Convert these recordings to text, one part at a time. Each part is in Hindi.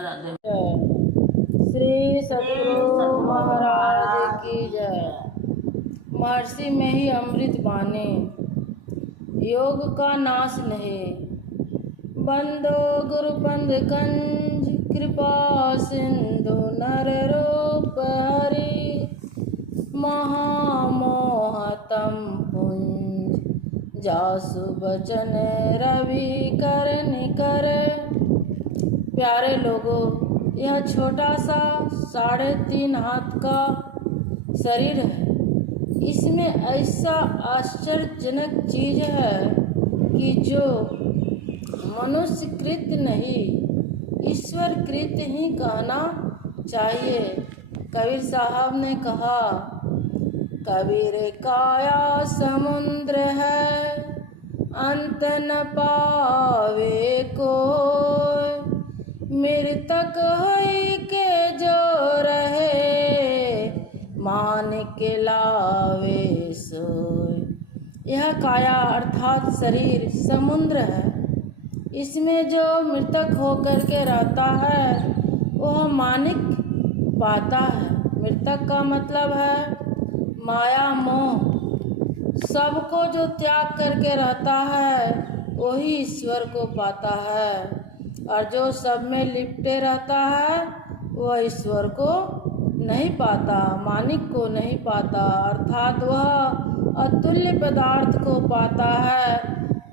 श्री सद्गुरु महाराज की जय। महर्षि में ही अमृत बाने, योग का नाश नहीं। बंदो गुरु बंद कंज, कृपा सिंधु नर रूप हरि। महामोहतम पुंज, जासु बचन रवि कर निकर। प्यारे लोगों, यह छोटा सा 3.5 हाथ का शरीर है। इसमें ऐसा आश्चर्यजनक चीज है कि जो मनुष्य कृत नहीं, ईश्वर कृत ही कहना चाहिए। कबीर साहब ने कहा, कबीर काया समुद्र है, अंत न पावे कोई। मृतक होई के जो रहे, मान के लावे सोई। यह काया अर्थात शरीर समुद्र है। इसमें जो मृतक होकर के रहता है वह मानिक पाता है। मृतक का मतलब है माया मोह। सबको जो त्याग करके रहता है वही ईश्वर को पाता है, और जो सब में लिपटे रहता है वह ईश्वर को नहीं पाता, मानिक को नहीं पाता। अर्थात वह अतुल्य पदार्थ को पाता है।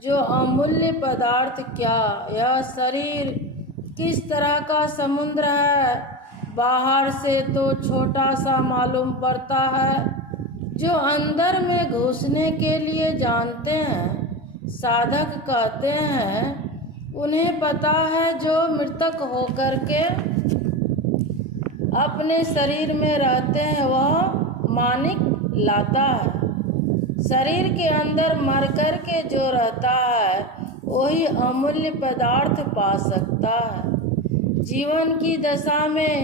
जो अमूल्य पदार्थ क्या, यह शरीर किस तरह का समुद्र है। बाहर से तो छोटा सा मालूम पड़ता है। जो अंदर में घुसने के लिए जानते हैं, साधक कहते हैं, उन्हें पता है। जो मृतक होकर के अपने शरीर में रहते हैं वह मानिक लाता है। शरीर के अंदर मर कर के जो रहता है वही अमूल्य पदार्थ पा सकता है। जीवन की दशा में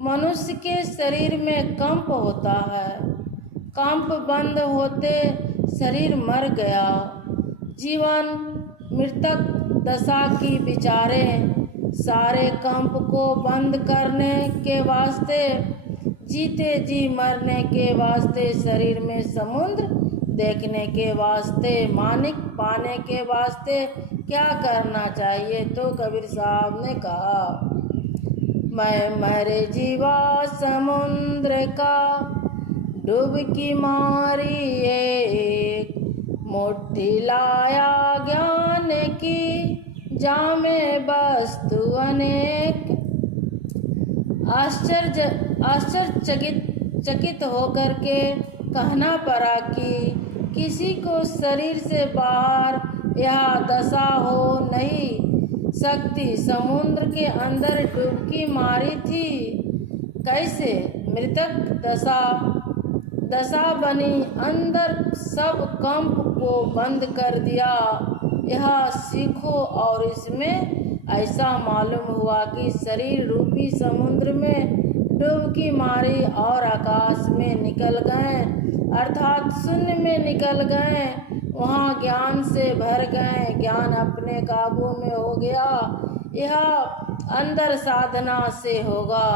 मनुष्य के शरीर में कंप होता है। कंप बंद होते शरीर मर गया। जीवन मृतक दशा की विचारे सारे कंप को बंद करने के वास्ते, जीते जी मरने के वास्ते, शरीर में समुद्र देखने के वास्ते, मानिक पाने के वास्ते क्या करना चाहिए। तो कबीर साहब ने कहा, मैं मरे जीवा समुद्र का, डुबकी मारी एक, मुट्ठी लाया ज्ञान की, जामे वस्तु अनेक। आश्चर्यचकित होकर के कहना पड़ा कि किसी को शरीर से बाहर यह दशा हो नहीं सकती। समुद्र के अंदर डुबकी मारी थी, कैसे मृतक दशा बनी। अंदर सब कंप को बंद कर दिया। यह सीखो। और इसमें ऐसा मालूम हुआ कि शरीर रूपी समुद्र में डुबकी मारी और आकाश में निकल गए, अर्थात शून्य में निकल गए। वहाँ ज्ञान से भर गए, ज्ञान अपने काबू में हो गया। यह अंदर साधना से होगा।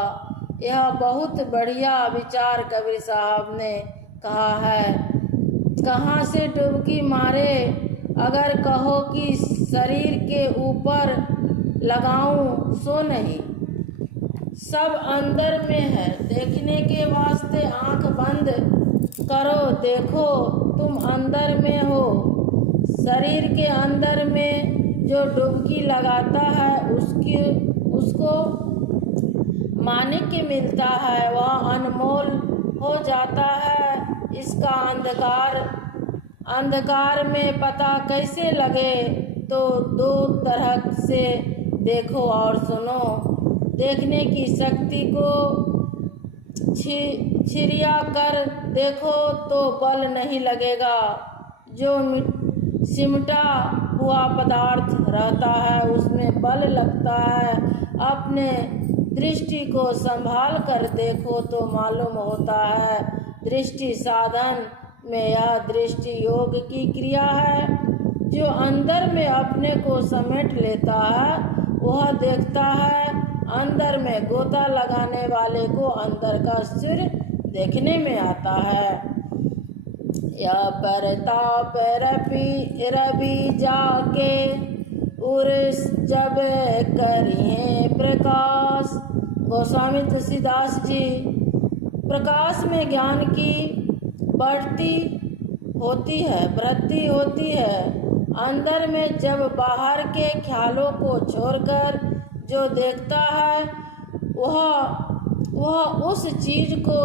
यह बहुत बढ़िया विचार कबीर साहब ने कहा है। कहाँ से डुबकी मारे? अगर कहो कि शरीर के ऊपर लगाऊं सो नहीं, सब अंदर में है। देखने के वास्ते आंख बंद करो, देखो तुम अंदर में हो। शरीर के अंदर में जो डुबकी लगाता है उसको मानिक मिलता है, वह अनमोल हो जाता है। इसका अंधकार में पता कैसे लगे? तो 2 तरह से देखो और सुनो। देखने की शक्ति को छिरिया कर देखो तो बल नहीं लगेगा। जो सिमटा हुआ पदार्थ रहता है उसमें बल लगता है। अपने दृष्टि को संभाल कर देखो तो मालूम होता है। दृष्टि साधन में यह दृष्टि योग की क्रिया है। जो अंदर में अपने को समेट लेता है वह देखता है अंदर में गोता लगाने वाले को अंदर का सूर्य देखने में आता है। यह परताप रवि जाके उर्स जब करिए प्रकाश। गोस्वामी तुलसीदास जी, प्रकाश में ज्ञान की बढ़ती वृद्धि होती है। अंदर में जब बाहर के ख्यालों को छोड़कर जो देखता है वह उस चीज को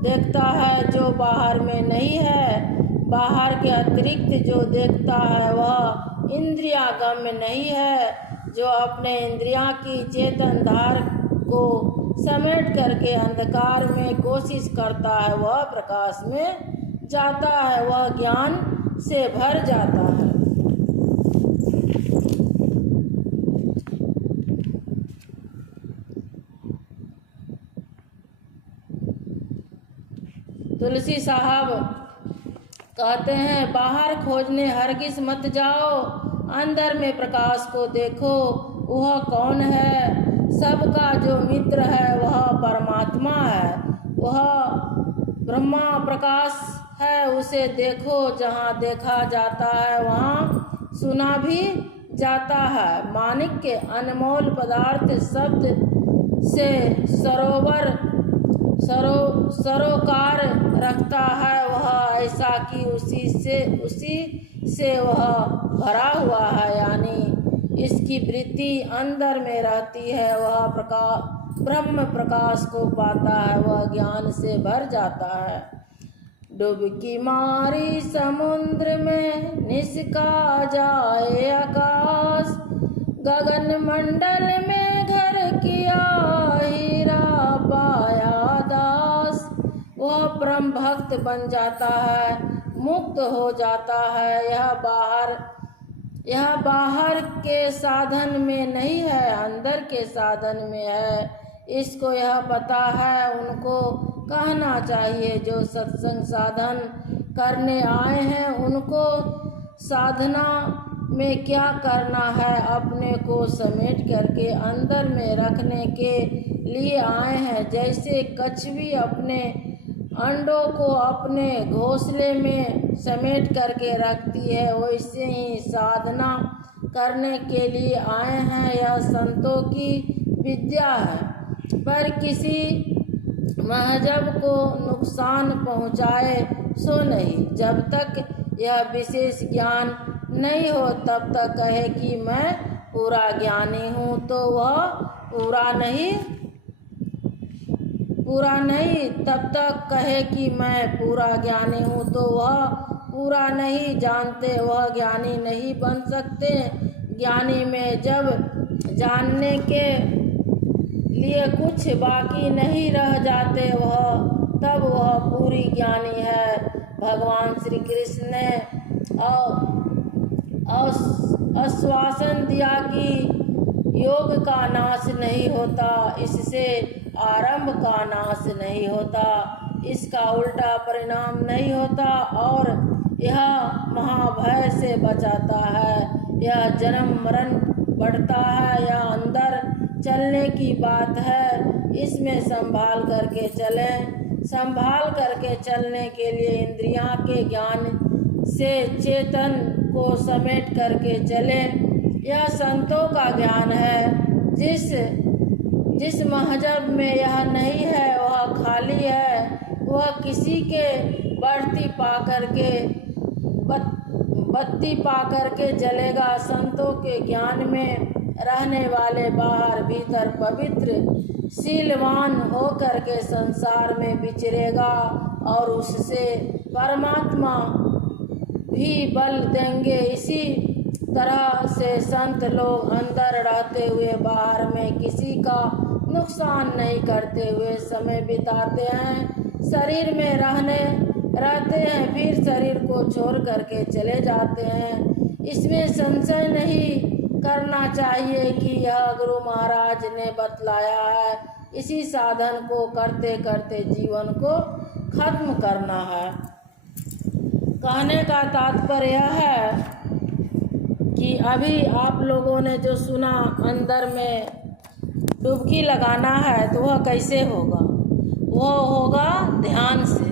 देखता है जो बाहर में नहीं है। बाहर के अतिरिक्त जो देखता है वह इंद्रियागम्य नहीं है। जो अपने इंद्रियां की चेतन धार को समेट करके अंधकार में कोशिश करता है वह प्रकाश में जाता है, वह ज्ञान से भर जाता है। तुलसी साहब कहते हैं, बाहर खोजने हरगिज मत जाओ, अंदर में प्रकाश को देखो। वह कौन है? सबका जो मित्र है वह परमात्मा है, वह ब्रह्मा प्रकाश है। उसे देखो, जहाँ देखा जाता है वहाँ सुना भी जाता है। माणिक के अनमोल पदार्थ शब्द से सरोकार रखता है वह, ऐसा कि उसी से वह भरा हुआ है, यानी इसकी वृत्ति अंदर में रहती है। वह ब्रह्म प्रकाश को पाता है, वह ज्ञान से भर जाता है। डुबकी मारी समुद्र में निष्का जाए आकाश, गगन मंडल में घर किया हीरा पाया दास। वह ब्रह्म भक्त बन जाता है, मुक्त हो जाता है। यह बाहर के साधन में नहीं है, अंदर के साधन में है। इसको यह पता है, उनको कहना चाहिए जो सत्संग साधन करने आए हैं उनको साधना में क्या करना है, अपने को समेट करके अंदर में रखने के लिए आए हैं। जैसे कछुआ अपने अंडों को अपने घोंसले में समेट करके रखती है, वैसे ही साधना करने के लिए आए हैं। यह संतों की विद्या है, पर किसी महजब को नुकसान पहुँचाए सो नहीं। जब तक यह विशेष ज्ञान नहीं हो तब तक कहे कि मैं पूरा ज्ञानी हूँ तो वह पूरा नहीं। तब तक कहे कि मैं पूरा ज्ञानी हूँ तो वह पूरा नहीं। जानते वह ज्ञानी नहीं बन सकते। ज्ञानी में जब जानने के लिए कुछ बाकी नहीं रह जाते तब वह पूरी ज्ञानी है। भगवान श्री कृष्ण ने आश्वासन दिया कि योग का नाश नहीं होता, इससे आरंभ का नाश नहीं होता, इसका उल्टा परिणाम नहीं होता और यह महाभय से बचाता है। यह जन्म मरण बढ़ता है, यह अंदर चलने की बात है। इसमें संभाल करके चलें। संभाल करके चलने के लिए इंद्रियां के ज्ञान से चेतन को समेट करके चलें। यह संतों का ज्ञान है। जिस महजब में यह नहीं है वह खाली है। वह किसी के बत्ती पा करके जलेगा। संतों के ज्ञान में रहने वाले बाहर भीतर पवित्र शीलवान होकर के संसार में विचरेगा और उससे परमात्मा भी बल देंगे। इसी तरह से संत लोग अंदर रहते हुए बाहर में किसी का नुकसान नहीं करते हुए समय बिताते हैं। शरीर में रहते हैं, फिर शरीर को छोड़ करके चले जाते हैं। इसमें संशय नहीं करना चाहिए कि यह गुरु महाराज ने बतलाया है। इसी साधन को करते करते जीवन को खत्म करना है। कहने का तात्पर्य यह है कि अभी आप लोगों ने जो सुना, अंदर में डुबकी लगाना है तो वह कैसे होगा? वह होगा ध्यान से।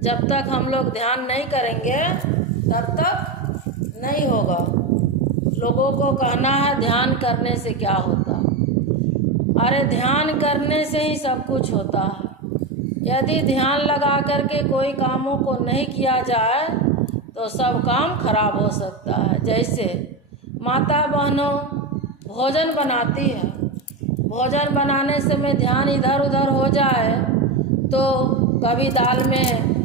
जब तक हम लोग ध्यान नहीं करेंगे तब तक नहीं होगा। लोगों को कहना है ध्यान करने से क्या होता? अरे ध्यान करने से ही सब कुछ होता है। यदि ध्यान लगा करके कोई कामों को नहीं किया जाए तो सब काम खराब हो सकता है। जैसे माता बहनों भोजन बनाती है, भोजन बनाने समय ध्यान इधर उधर हो जाए तो कभी दाल में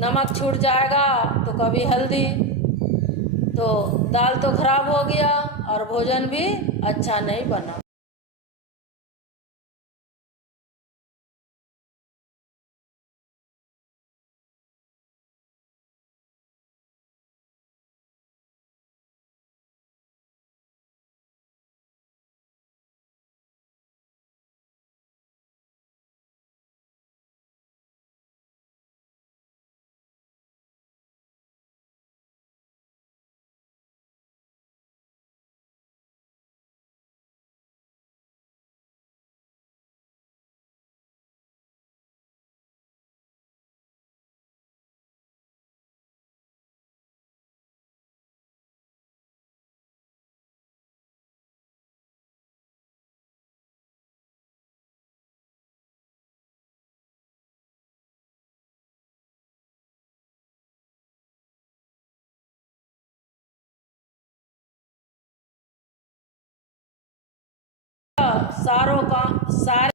नमक छूट जाएगा तो कभी हल्दी, तो दाल तो खराब हो गया और भोजन भी अच्छा नहीं बना। सारों का सारे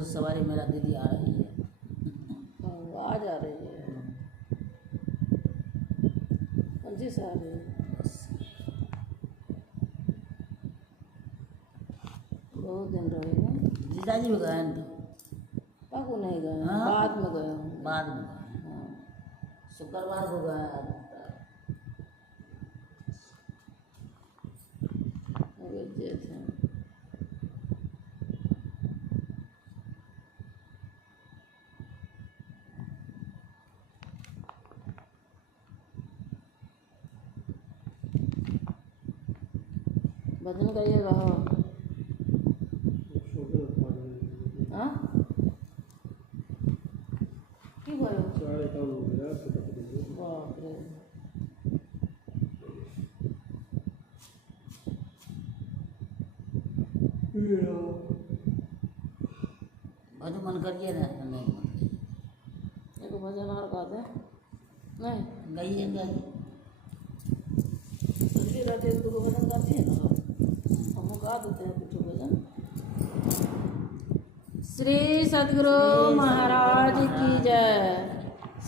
से सवारी मेरा दीदी आ रही है। आ जा रही है। जी से आ रही है। बहुत दिन रहे ना। जीजाजी भी गए हैं तो पाकू नहीं गए, हाँ। बाद में गए हूँ। बाद में गए। हाँ। शुक्रवार को गए। जे थे भजन गाइएगा। हाँ की भयो बाप रे। भजन मन करिए ना, नहीं मन करिए। एक भजन और गा दे। नहीं गाइए गाइए। तुलसी रहते हैं तो भजन गाती है ना, हम गा देते हैं कुछ भजन। श्री सद्गुरु महाराज की जय।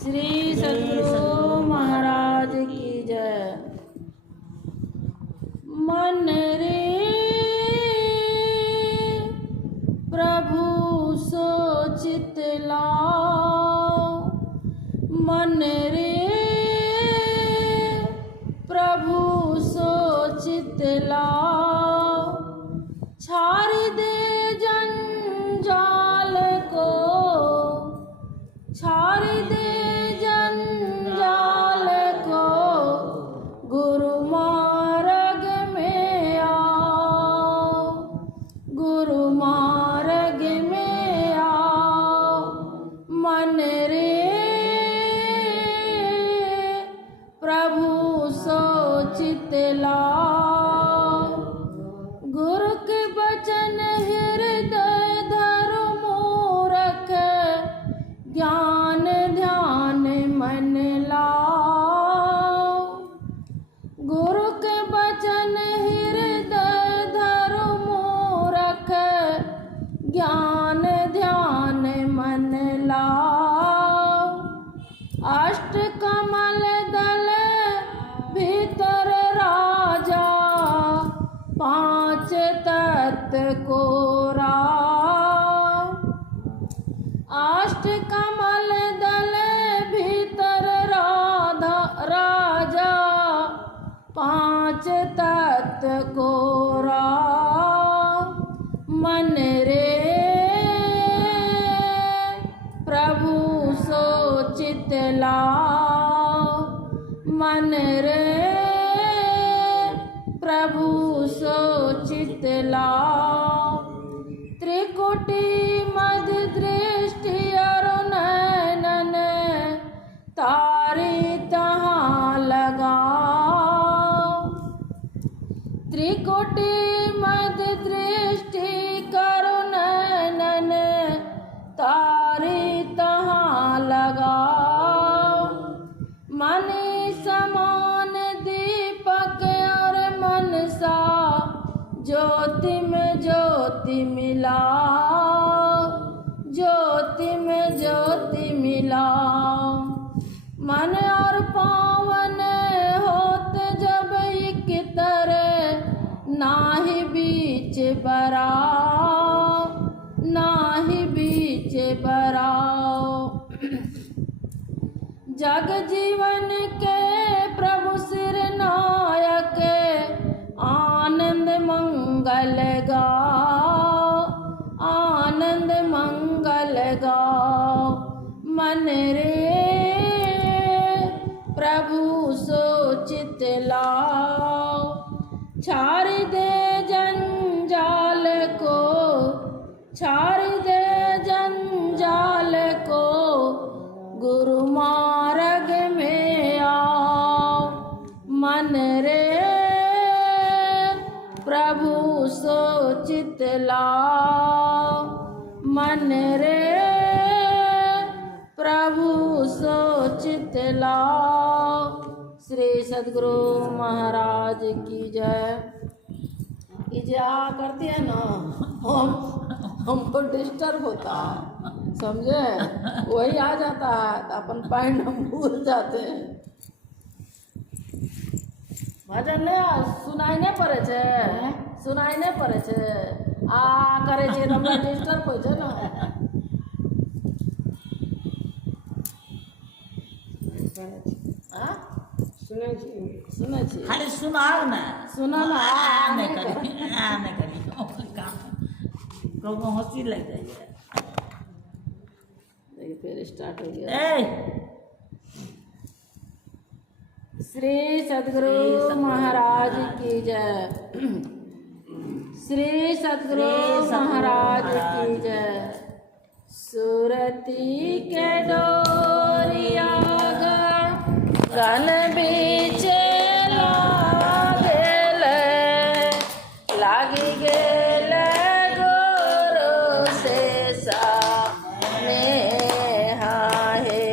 श्री सद्गुरु महाराज की जय। मन रे प्रभु सोचित लाओ, मन रे प्रभु सोचित लाओ, छाड़ दे जंजाल को, छाड़ दे जंजाल को, गुरु मार्ग में आओ, गुरु मार्ग में आओ। मन रे प्रभु सोचित लाओ, गुरु के वचन हृदय धरो मूरख, ज्ञान ध्यान मन लाओ, गुरु के वचन हृदय धरो मूरख, ज्ञान ध्यान मन लाओ। अष्ट कमल दल भीतर राजा, पांच तत्व को राव। अष्ट कमल दल भीतर राजा, पांच तत्व को राव। मन रे प्रभु सोचित लाओ, मन रे प्रभु सोचित लाओ। त्रिकोटि मध्य दृष्टि अरु नयन, तारे तहाँ लगाओ। त्रिकोटि मध्य दृष्टि करो नयन, तारे तहाँ लगाओ। मन समान दीपक और मनसा, ज्योति में ज्योति मिलाओ, ज्योति में ज्योति मिलाओ। मन और पावन होत जब एक तरह, नाही बीच बराओ, नाही बीच बराओ। जग जीवन के प्रभु सिर नायक, आनंद मंगल गाओ, आनंद मंगल गाओ। मन रे प्रभु सोचित लाओ, छाड़ दे जंजाल को, छाड़ दे जंजाल को, गुरु मार्ग में आओ। मन रे प्रभु सोचित लाओ, मन रे प्रभु सोचित लाओ। श्री सद्गुरु महाराज की जय। ये जा करते हैं ना, हमको डिस्टर्ब होता है, समझे? वही आ जाता है तो अपन पैंट हम भूल जाते हैं। भजन नहीं सुनाई नहीं पड़े छे, सुनाई नहीं पड़े छे, आ करे छे तो हमरा डिस्टर्ब हो छे ना। हाँ? सुने छी खाली सुनाओ ना, सुना ना, आ नहीं करी को हंसी लग जाइए। देखिए फिर स्टार्ट हो गया। ए श्री सद्गुरु महाराज की जय। श्री सद्गुरु महाराज की जय। सुरती के डोरिया गन बीच लागी गेल गुरु से सामने है।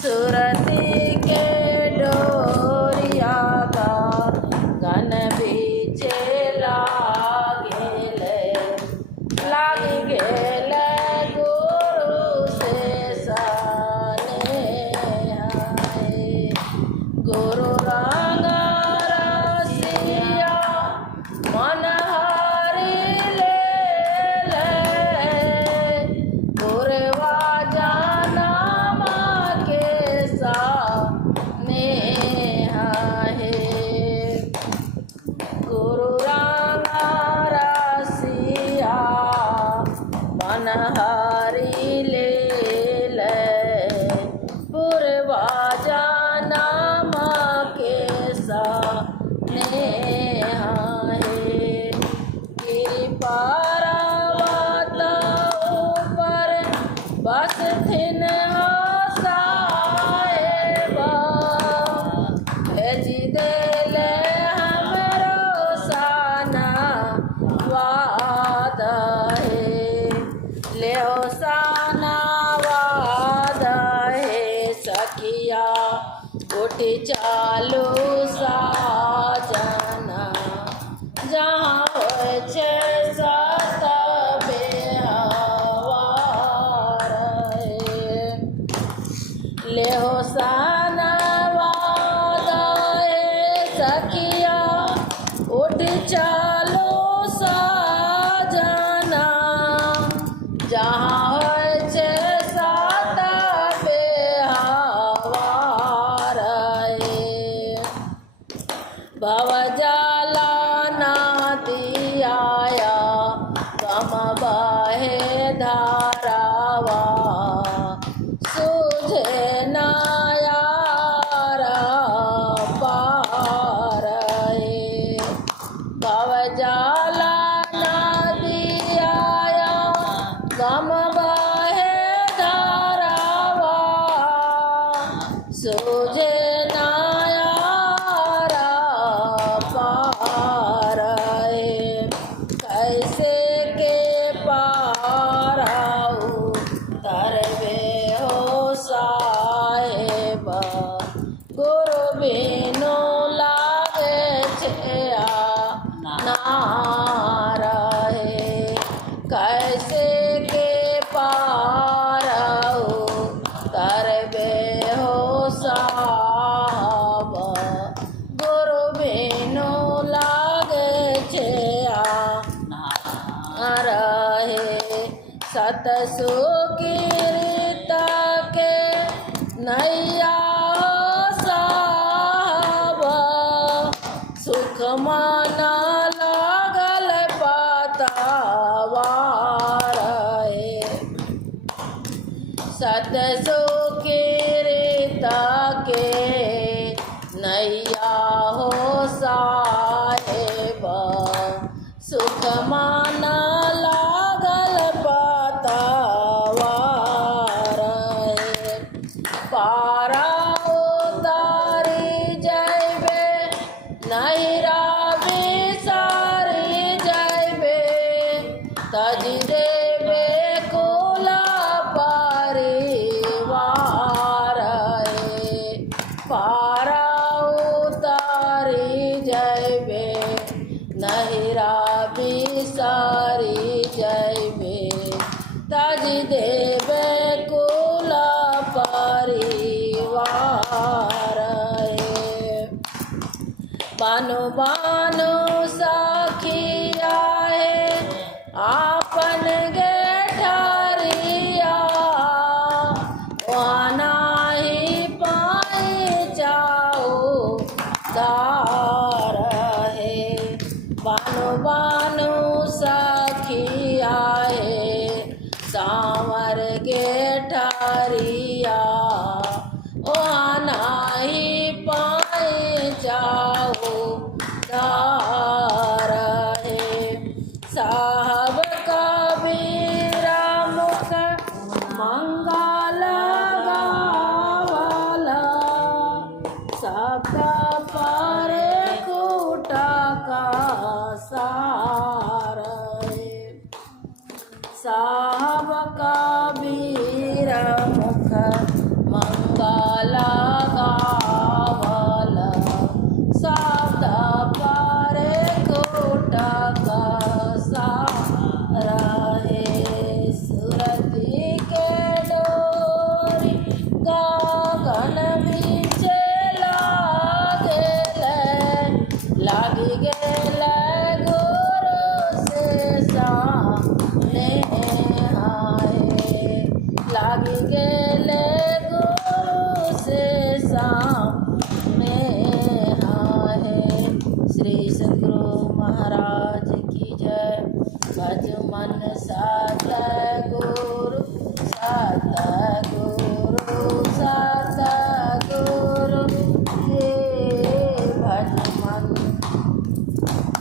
सुरती के डोरिया का गन बीच लागी गेल गुरु से साने है। गुरु रंगा रसिया मन हरि ले गुरवा जाना माँ के साने है। गुरु रंगा रसिया मन हरि ले पुरवा जाना माँ के साने है। गिरि पर्वत ऊपर बस थिन साहेबा भेजी देले हमरो साना वाद है। लेहो साना वाद है सखिया उठ चालू साजना जहाँ होय छे सत बेहार है। लेहो साना वाद है सखिया उठ चालो साजना जहाँ होय छे सत बेहार है। भवजाला नाती आया गम बहे धारावा सूझे नायार पार है। भवजाला नाती आया गम बहे धारावा सूझे पार है। कैसे के पार तरबे हो साहेब गुरु बिनु लागे छे नार है। कैसे के पार तरबे हो साहब गुरु बिनु लागे छे रहे। सतसु कीर्त के नैया साहब सुख माना लागल पातावार है। सतसु कीर्त के नैया हो साहेब सुख माना लागल पातावार है। पारा उतारी जैबे नहिरा बिसारी जैबे तजी देबे कोला परिवार है। पारा उतारी जैबे बानो सखिया है आपन गे ठारिया वहाँ नाही पाए जाओ दार है बानो बानो सखिया है सांवर गे ठारिया वहाँ नाही पाए जाओ दार है साहब कबीरा मुख मंगल गावला शब्द पर कूटा का सार है साहब कबीर मुख मंगल गावला शब्द पर कूटा का सार है सुरती के डोरी गगन बीच लागी गेल गुरु से सामने आए लागी गेल गुरु से सामने आए श्री सद्गुरु महाराज की जय भज मन सतगुरु सतगुरु सतगुरु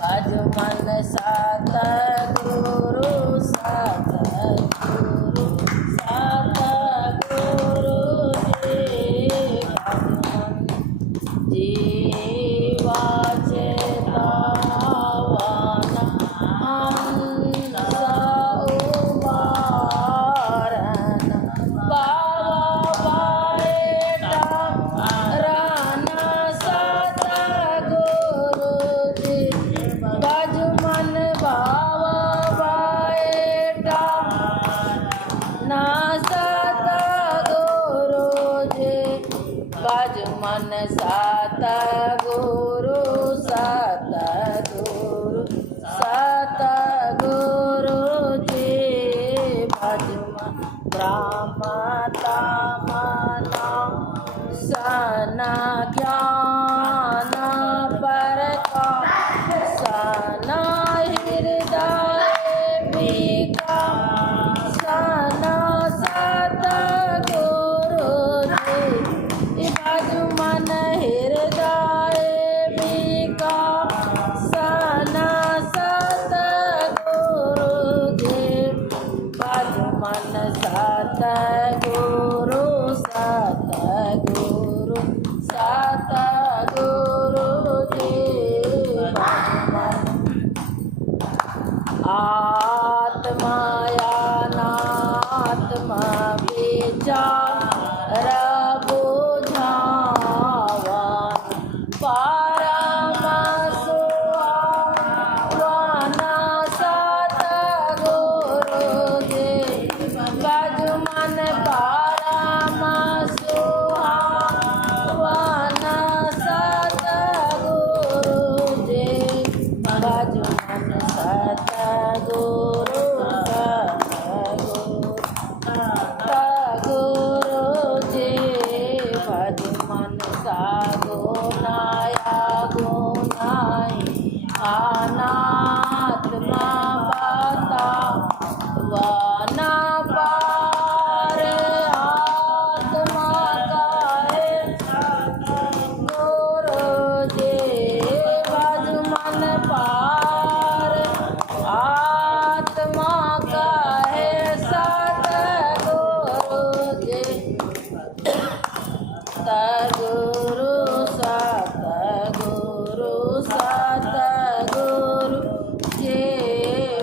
भज मन सतगुरु सतगुरु सतगुरु जीवा चेतावन हंस उबारन बाबा बेटा राना सतगुरु जी भज मन बाबा बेटा ना सतगुरु जी भज मन सतगुरु सतगुरु सतगुरु जी भज मन ब्रह्म तमना सन ज्ञान प्रकाश सन हृदय विकास सन सतगुरु जी भज मन हृदय विकास सन सतगुरु जी भज मन सतगुरु सतगुरु सतगुरु जी भज मन आत्माया नात्मा विचार बुझावन परम सुहावन सतगुरु जी भज मन परम सुहावन सतगुरु जी भज मन सतगुरु सतगुरु जी भज मन सागुनाया गुनाई अनात्मा बता वना पार आत्मा गाए गुरु जी भज मन पार आत्मा गाए सतगुरु जी सतगुरु सतगुरु सतगुरु जी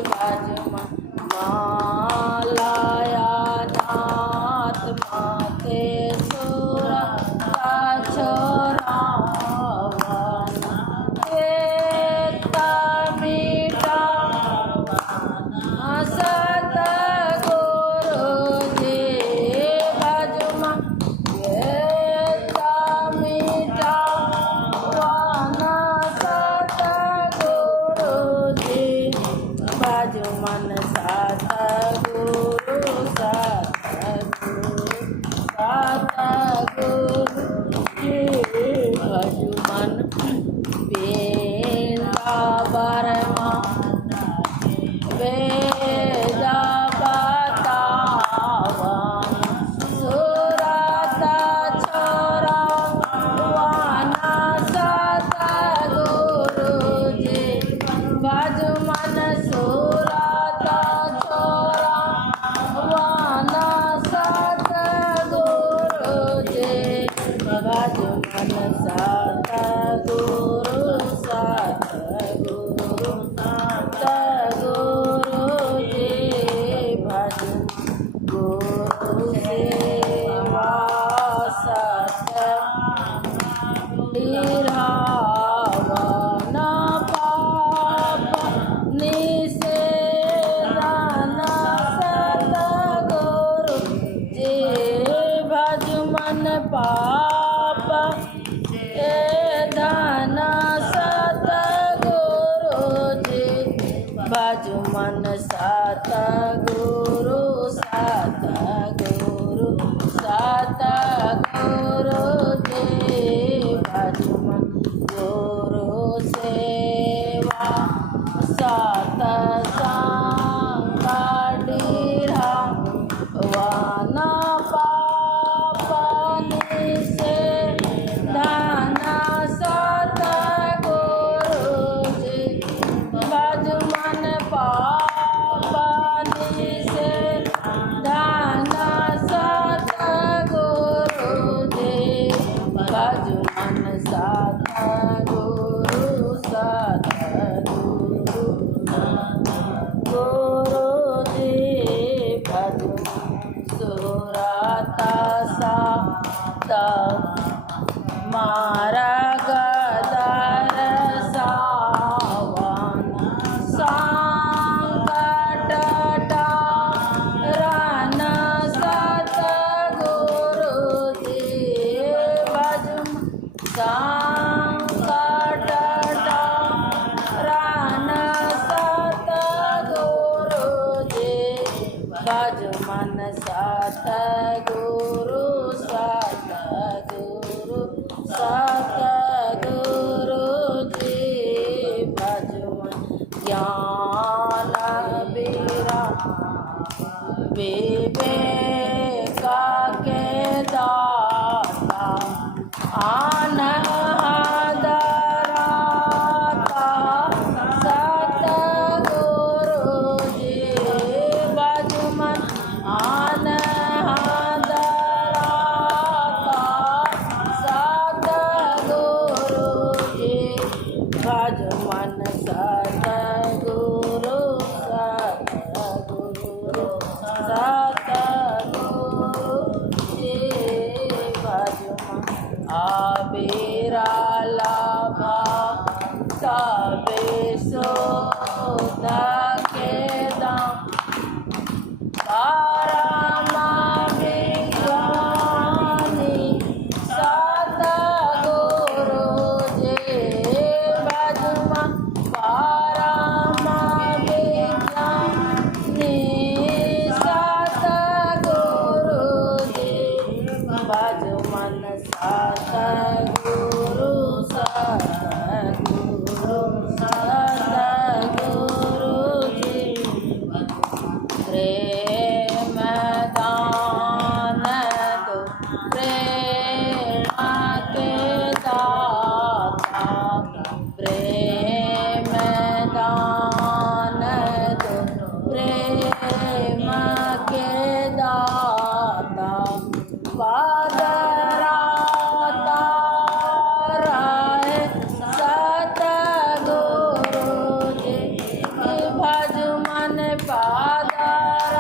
भज मन मालाया नाथ माते सुरा छोरावन वेता मीठा सतगुरु जी भज मन वेता मीठा वन सत सतगुरु जी भजु मन बेला बरमा वेदा बतावन सुरत छोरा वाना सतगुरु जी भजु मन सुरत छोरा वाना सतगुरु जी भजु मन सतगुरु सतगुरु सतगुरु जी भजु गुरु सेवा सत निरावन पाप निषेधन सतगुरु जी भजु मन पाप धन सतगुरु जी भजु मन सतगुरु सतगुरु सतगुरु जी भजु मन गुरु सेवा सतसंग डीरा वन पाप निषेधन सतगुरु जी भजु मन पाप निषेधन सतगुरु जी भजु मन सतगुरु सतगुरु गुरु जी भजु सुरत सात मार्ग दर्शन संकट टारन सतगुरु जी भजु संकट टारन सतगुरु जी भजु मन सतगुरु सतगुरु सतगुरु जी भजु मन ज्ञान बीरा विवेक के दाता अनहद राता सतगुरु जी भजु मन अनहद राता सतगुरु जी भजु मन सतगुरु सतगुरु सतगुरु जी भजु मन आबेरा लाभा सबे शोध के दाम परम विज्ञानी सतगुरु जी भजु मन परम विज्ञानी सतगुरु जी भजु मन सतगुरु सतगुरु सतगुरु जी प्रेम दान दो प्रेम के दाता प्रेम दान दो प्रेम के दाता पादराता राय सतगुरु जी भजु मन पादराता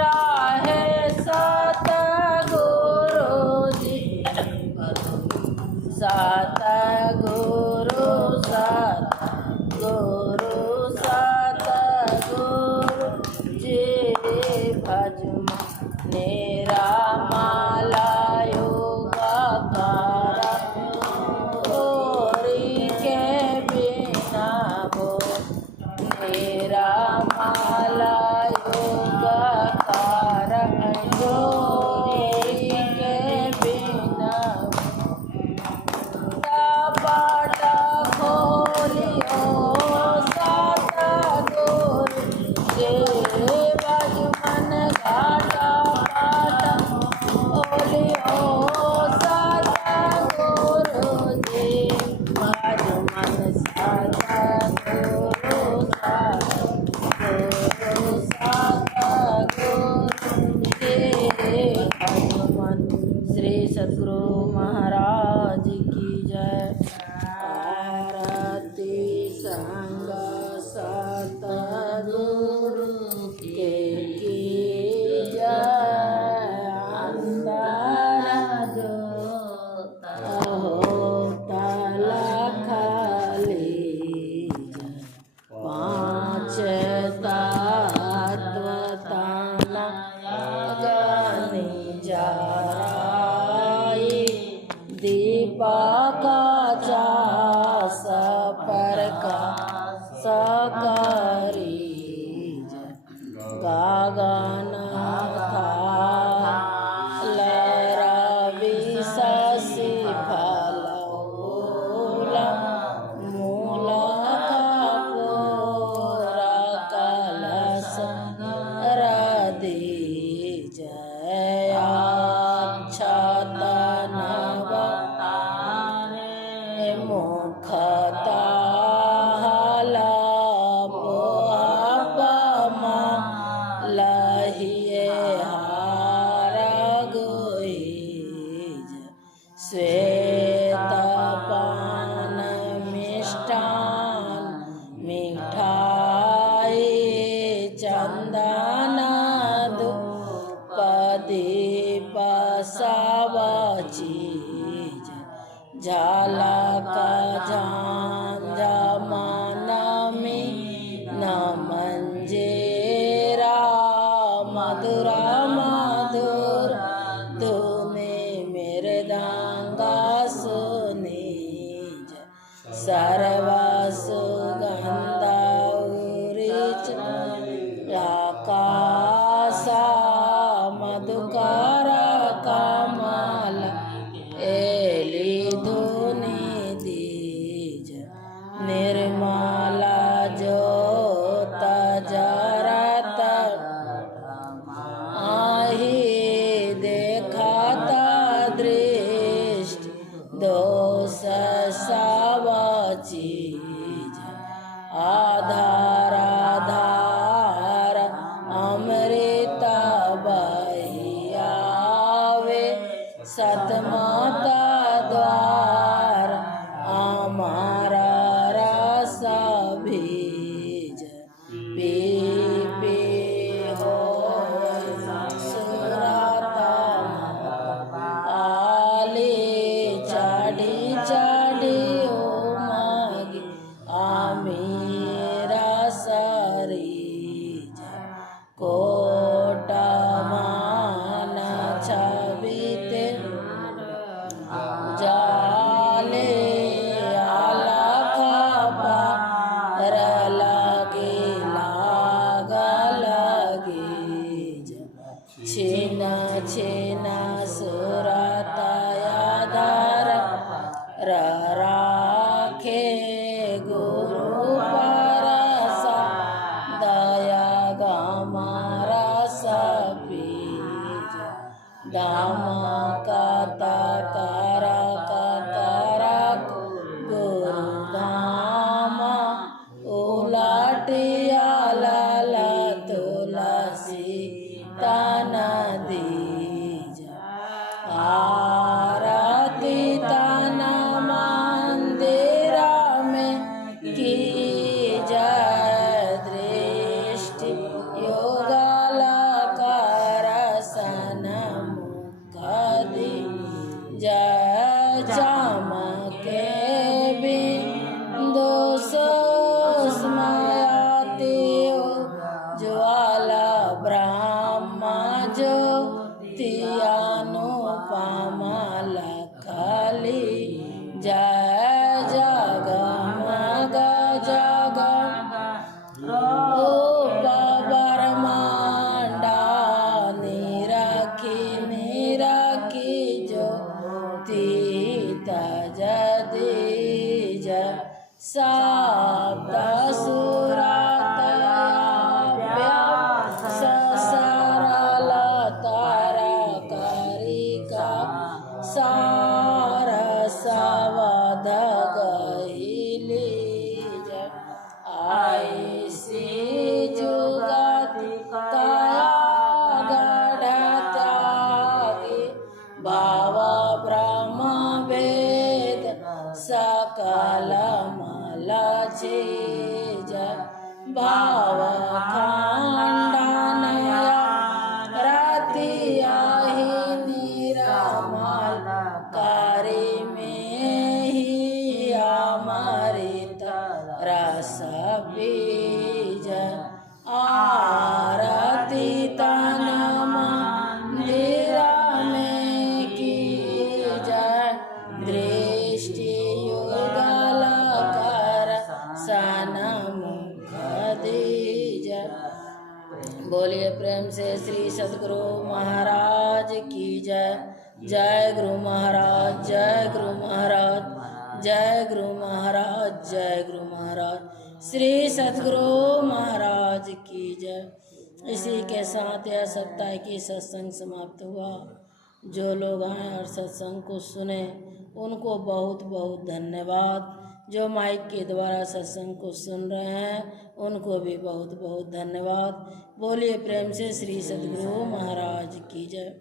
राहे सतगुरु जी सतगुरु सतगुरु सतगुरु जी भजु मेरा माला योगाकारा गोरी के बिना वो मेरा माला योगाकारा अक्षतनवतारे मुखता हलपोहपमा लहिए हारगोईज श्वेतपान मिष्टान मिठाई चंदन धूपदीप सब चीज झलक झांझमनमी न मंजेरा मधुरा मधुर धुनि मृदंगा सुनीज सर्व सुगंधा उरिच आकाशा मधुकर कमल एली धुनि दीज निर्मला ज्योत जरत आही देखत दृष्टि दोष सब चीज आधार आधार अमृत बहियावे सतमाता द्वार हमारा रस बीज पी पी हो सुरता आली चढ़ी चढ़ी ओ मागी आमीरा सरीज कोटमान छबिते जाले आलख पार लगे लाग लगे छिन छिन सुरतयाधर राखे गुरु परसा दया गमरस बीज दाम कत कर गुरु धाम उलटिया लल तुलसी तन दीज आरती तन मंदिर में की जय दृष्टि युगल कर सन मुखदी जय चमके बिंदु सुस्मयति ज्वाला ब्रह्म ज्योतियानुपमा लखली जय जगमग जगम ब्रह्मांडा निरखी ज्योति तज दीज शब्द सुरतयाभ्यास सरल तर करिका सार सवध गईलीज आईसी जुगति कया गढ़ त्यागी भाव ब्रह्म वेद सकल मल चीज भाव खंडनया रतिया ही निरमल करी में ही अमृत रस बीज आरती तन मंदिर में की जय दृष्टि युगल कर सन मुख दीज। बोलिए प्रेम से श्री सद्गुरु महाराज की जय। जय गुरु महाराज, जय गुरु महाराज, जय गुरु महाराज, जय गुरु महाराज। श्री सद्गुरु महाराज की जय। इसी के साथ यह सप्ताह की सत्संग समाप्त हुआ। जो लोग आए और सत्संग को सुने उनको बहुत बहुत धन्यवाद। जो माइक के द्वारा सत्संग को सुन रहे हैं उनको भी बहुत बहुत धन्यवाद। बोलिए प्रेम से श्री सद्गुरु महाराज की जय।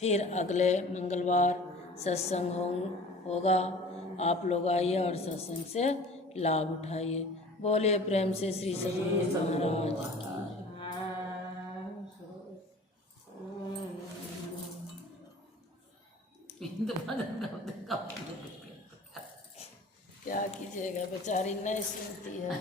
फिर अगले मंगलवार सत्संग होगा। आप लोग आइए और सत्संग से लाभ उठाइए। बोलिए प्रेम से श्री सद्गुरु महाराज की जय। क्या कीजिएगा, बेचारी नहीं सुनती है।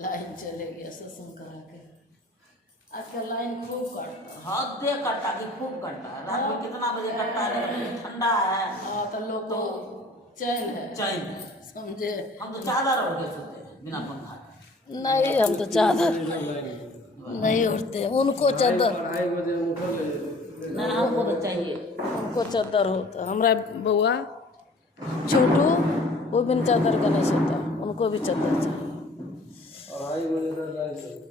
लाइन चले गया सत्संग करा के। आजकल लाइन खूब कटता है। हद दे कटता कि खूब कटता है। रात में कितना बजे कटता है? ठंडा है। हाँ तो लोग तो चैन है, चैन समझे। हम तो चादर ओढ़ के सोते हैं बिना पंखा के। नहीं, हम तो चादर नहीं उड़ते। उनको चादर नहीं, हमको तो चाहिए। उनको चादर होता। हमारा बउआ छोटू वो बिन चादर का नहीं सोता, उनको भी चादर चाहिए। 2:30 बजे तक